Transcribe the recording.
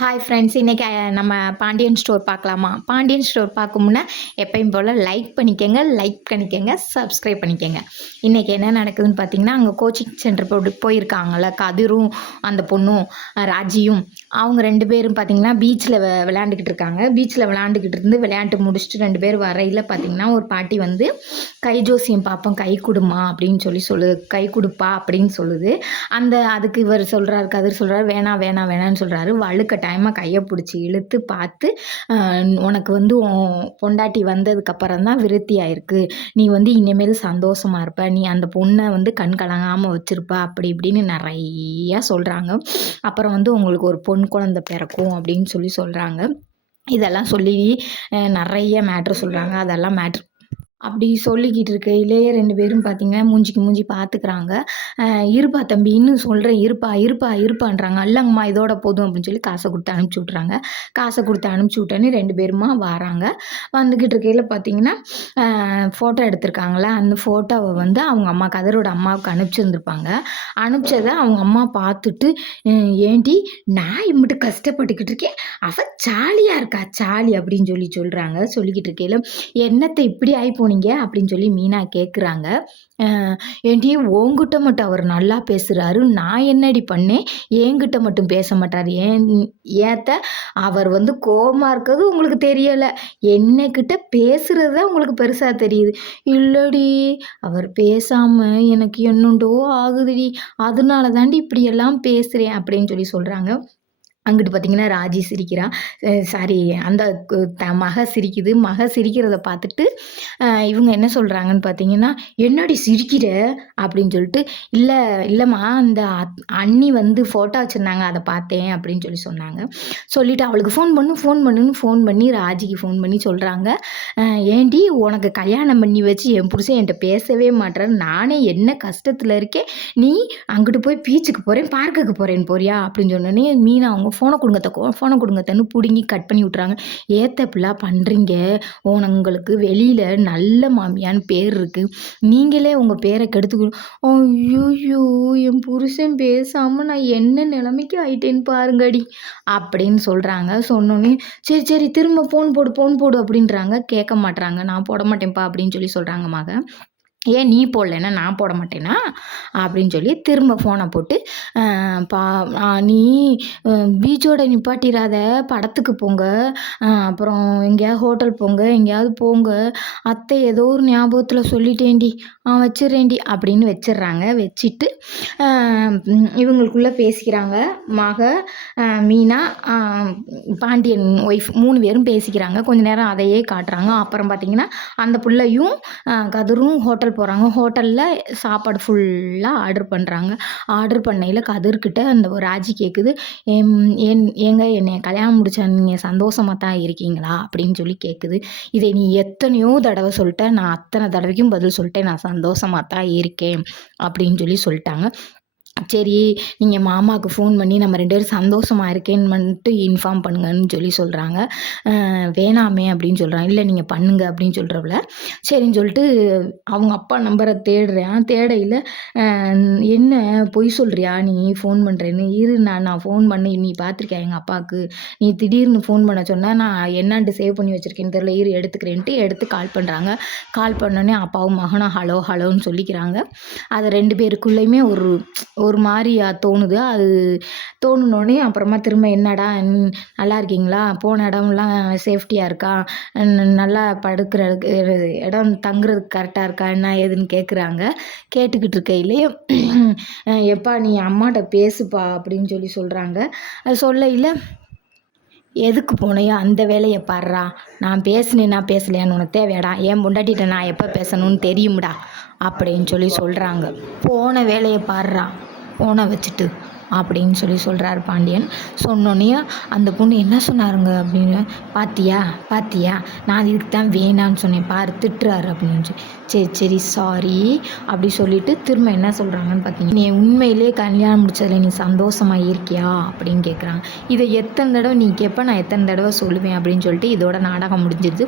Hi friends, இன்றைக்கி நம்ம Pandian store பார்க்கலாமா? பாண்டியன் ஸ்டோர் பார்க்க முன்னே எப்பயும் போல் லைக் பண்ணிக்கோங்க, சப்ஸ்கிரைப் பண்ணிக்கோங்க. இன்றைக்கி என்ன நடக்குதுன்னு பார்த்தீங்கன்னா, அங்கே கோச்சிங் சென்டர் போயிருக்காங்கள்ல கதிரும் அந்த பொண்ணும் ராஜியும், அவங்க 2 பேரும் பார்த்திங்கன்னா பீச்சில் விளையாண்டுக்கிட்டு இருக்காங்க. பீச்சில் விளையாண்டுக்கிட்டு இருந்து விளையாண்டு முடிச்சுட்டு 2 பேர் வரையில் பார்த்திங்கன்னா ஒரு பாட்டி வந்து கை ஜோசியம் பார்ப்போம், கை கொடுமா அப்படின்னு சொல்லுது, கை கொடுப்பா அப்படின்னு சொல்லுது. அதுக்கு இவர் சொல்கிறாரு, கதிர் சொல்கிறாரு, வேணான்னு சொல்கிறாரு. வழுக்கட்டாயமாக கையை பிடிச்சி இழுத்து பார்த்து, உனக்கு வந்து பொண்டாட்டி வந்ததுக்கப்புறம் தான் விருத்தி ஆயிருக்கு, நீ வந்து இனிமேல் சந்தோஷமாக இருப்ப, நீ அந்த பொண்ணை வந்து கண் கலங்காமல் வச்சுருப்ப அப்படி இப்படின்னு நிறையா சொல்கிறாங்க. அப்புறம் வந்து உங்களுக்கு ஒரு பொன் குழந்தை பிறக்கும் அப்படின்னு சொல்கிறாங்க. இதெல்லாம் சொல்லி நிறைய மேட்ரு சொல்கிறாங்க. அதெல்லாம் மேட்ரு அப்படி சொல்லிக்கிட்டு இருக்கையிலேயே 2 பேரும் பார்த்தீங்கன்னா மூஞ்சிக்கு மூஞ்சி பார்த்துக்கிறாங்க. இருப்பா தம்பி, இன்னும் சொல்கிறேன், இருப்பான்றாங்க. இல்லைங்கம்மா இதோட போதும் அப்படின்னு சொல்லி காசை கொடுத்து அனுப்பிச்சி விட்றாங்க. காசை கொடுத்து அனுப்பிச்சி விட்டோன்னே 2 பேருமா வராங்க. வந்துக்கிட்டு இருக்கையில் பார்த்தீங்கன்னா ஃபோட்டோ எடுத்திருக்காங்களே, அந்த ஃபோட்டோவை வந்து அவங்க அம்மா கதிரோட அம்மாவுக்கு அனுப்பிச்சிருந்துருப்பாங்க. அனுப்பிச்சதை அவங்க அம்மா பார்த்துட்டு, ஏண்டி நான் இம்மிட்டு கஷ்டப்பட்டுக்கிட்டு இருக்கேன், அவள் ஜாலியாக இருக்கா ஜாலி அப்படின்னு சொல்கிறாங்க. சொல்லிக்கிட்டு இருக்கையில் என்னத்தை இப்படி ஆகி போனீங்க அப்படின்னு சொல்லி மீனா கேட்குறாங்க. ஏன்டி உன்கிட்ட மட்டும் அவர் நல்லா பேசுகிறாரு, நான் என்னடி பண்ணேன், என்கிட்ட மட்டும் பேச மாட்டார், ஏத்த அவர் வந்து கோபமாக இருக்கிறது உங்களுக்கு தெரியலை, என்னக்கிட்ட பேசுகிறது தான் உங்களுக்கு பெருசாக தெரியுது. இல்லடி அவர் பேசாமல் எனக்கு என்னண்டோ ஆகுதுடி, அதனால தாண்டி இப்படியெல்லாம் பேசுகிறேன் அப்படின்னு சொல்கிறாங்க. அங்கிட்டு பார்த்தீங்கன்னா ராஜி சிரிக்கிறா. சாரி, அந்த மக சிரிக்குது. மக சிரிக்கிறத பார்த்துட்டு இவங்க என்ன சொல்கிறாங்கன்னு பார்த்தீங்கன்னா, என்னடி சிரிக்கிற அப்படின்னு சொல்லிட்டு, இல்லைம்மா அந்த அண்ணி வந்து ஃபோட்டோ வச்சுருந்தாங்க, அதை பார்த்தேன் அப்படின்னு சொன்னாங்க. சொல்லிவிட்டு அவளுக்கு ஃபோன் பண்ணி ராஜிக்கு ஃபோன் பண்ணி சொல்கிறாங்க, ஏண்டி உனக்கு கல்யாணம் பண்ணி வச்சு என் புருஷன் என்கிட்ட பேசவே மாட்டேறாரு, நானே என்ன கஷ்டத்தில் இருக்கேன், நீ அங்கிட்டு போய் பீச்சுக்கு போகிறேன், பார்க்குக்கு போகிறேன்னு போறியா அப்படின்னு சொன்னோன்னே மீனா அவங்க ஃபோனை கொடுங்கத்தன்னு பிடுங்கி கட் பண்ணி விட்றாங்க. ஏத்த இப்படிலாம் பண்ணுறீங்க, உங்களுக்கு வெளியில் நல்ல மாமியான்னு பேர் இருக்குது, நீங்களே உங்கள் பேரை கெடுத்துக்கணும். ஐயோ என் புருஷன் பேசாமல் நான் என்ன நிலைமைக்கு ஆயிட்டேன்னு பாருங்கடி அப்படின்னு சொல்கிறாங்க. சொன்னோன்னே சரி திரும்ப ஃபோன் போடு அப்படின்றாங்க. கேட்க மாட்றாங்க. நான் போட மாட்டேன்ப்பா அப்படின்னு சொல்கிறாங்க மக. ஏன் நீ போடலைன்னா நான் போட மாட்டேனா அப்படின்னு சொல்லி திரும்ப ஃபோனை போட்டு, நீ பீச்சோட நிப்பாட்டிடாத, படத்துக்கு போங்க, அப்புறம் எங்கேயாவது ஹோட்டல் போங்க, எங்கேயாவது போங்க, அத்தை ஏதோ ஒரு ஞாபகத்தில் சொல்லிட்டேன்டி, வச்சிடுறேன்டி அப்படின்னு வச்சிடுறாங்க. வச்சுட்டு இவங்களுக்குள்ளே பேசிக்கிறாங்க. மக, மீனா, பாண்டியன் ஒய்ஃப் 3 பேரும் பேசிக்கிறாங்க. கொஞ்ச நேரம் அதையே காட்டுறாங்க. அப்புறம் பார்த்திங்கன்னா அந்த பிள்ளையும் கதிரும் ஹோட்டல் போகிறாங்க. ஹோட்டலில் சாப்பாடு ஃபுல்லாக ஆர்டர் பண்ணுறாங்க. ஆர்டர் பண்ணையில் கதிர்கிட்ட அந்த ராஜி கேட்குது, ஏங்க என்னை கல்யாணம் முடிச்சா நீங்கள் சந்தோஷமாக தான் இருக்கீங்களா அப்படின்னு சொல்லி கேட்குது. இதை நீ எத்தனையோ தடவை சொல்லிட்ட, நான் அத்தனை தடவைக்கும் பதில் சொல்லிட்டேன், நான் சந்தோஷமாக தான் இருக்கேன் அப்படின்னு சொல்லிட்டாங்க. சரி நீங்கள் மாமாவுக்கு ஃபோன் பண்ணி நம்ம 2 பேரும் சந்தோஷமாக இருக்கேன்னு மட்டும் இன்ஃபார்ம் பண்ணுங்கன்னு சொல்கிறாங்க. வேணாமே அப்படின்னு சொல்கிறாங்க. இல்லை நீங்கள் பண்ணுங்க அப்படின்னு சொல்கிறவள சரின்னு சொல்லிட்டு அவங்க அப்பா நம்பரை தேடையில், என்ன பொய் சொல்கிறியா நீ ஃபோன் பண்ணுறேன்னு, இரு நான் ஃபோன் பண்ணி நீ பார்த்துருக்கியா எங்கள் அப்பாவுக்கு, நீ திடீர்னு ஃபோன் பண்ண சொன்னால் நான் என்னான்ட்டு சேவ் பண்ணி வச்சுருக்கேன்னு தெரியல, எடுத்துக்கிறேன்ட்டு எடுத்து கால் பண்ணுறாங்க. கால் பண்ணோன்னே அப்பாவும் மகனும் ஹலோன்னு சொல்லிக்கிறாங்க. அதை 2 பேருக்குள்ளேயுமே ஒரு மாதிரியா தோணுது. அது தோணுனோடனே அப்புறமா திரும்ப என்னடா நல்லா இருக்கீங்களா, போன இடம்லாம் சேஃப்டியாக இருக்கா, நல்லா படுக்கிற இடம் தங்குறதுக்கு கரெக்டாக இருக்கா, என்ன ஏதுன்னு கேட்குறாங்க. கேட்டுக்கிட்டு இருக்கையிலே எப்பா நீ அம்மாட்ட பேசுப்பா அப்படின்னு சொல்கிறாங்க. அது சொல்லையில், எதுக்கு போனையோ அந்த வேலையை பாடுறா, நான் பேசலையான்னு உனக்கு தேவையாடா, என் பொண்டாட்டிகிட்ட நான் எப்போ பேசணும்னு தெரியும்டா அப்படின்னு சொல்கிறாங்க. போன வேலையை பாடுறா, ஃபோனை வச்சுட்டு அப்படின்னு சொல்கிறாரு பாண்டியன். சொன்னோன்னே அந்த பொண்ணு என்ன சொன்னாருங்க அப்படின்னு, பாத்தியா நான் இதுக்கு தான் வேணான்னு சொன்னேன் பாரு, திட்டுறாரு அப்படின்னு சரி சாரி அப்படி சொல்லிட்டு திரும்ப என்ன சொல்கிறாங்கன்னு பார்த்தீங்கன்னா, நீ உண்மையிலே கல்யாணம் முடிச்சதில் நீ சந்தோஷமாக இருக்கியா அப்படின்னு கேட்குறாங்க. இதை எத்தனை தடவை நீ கேட்ப, நான் எத்தனை தடவை சொல்லுவேன் அப்படின்னு சொல்லிட்டு இதோட நாடகம் முடிஞ்சிருது.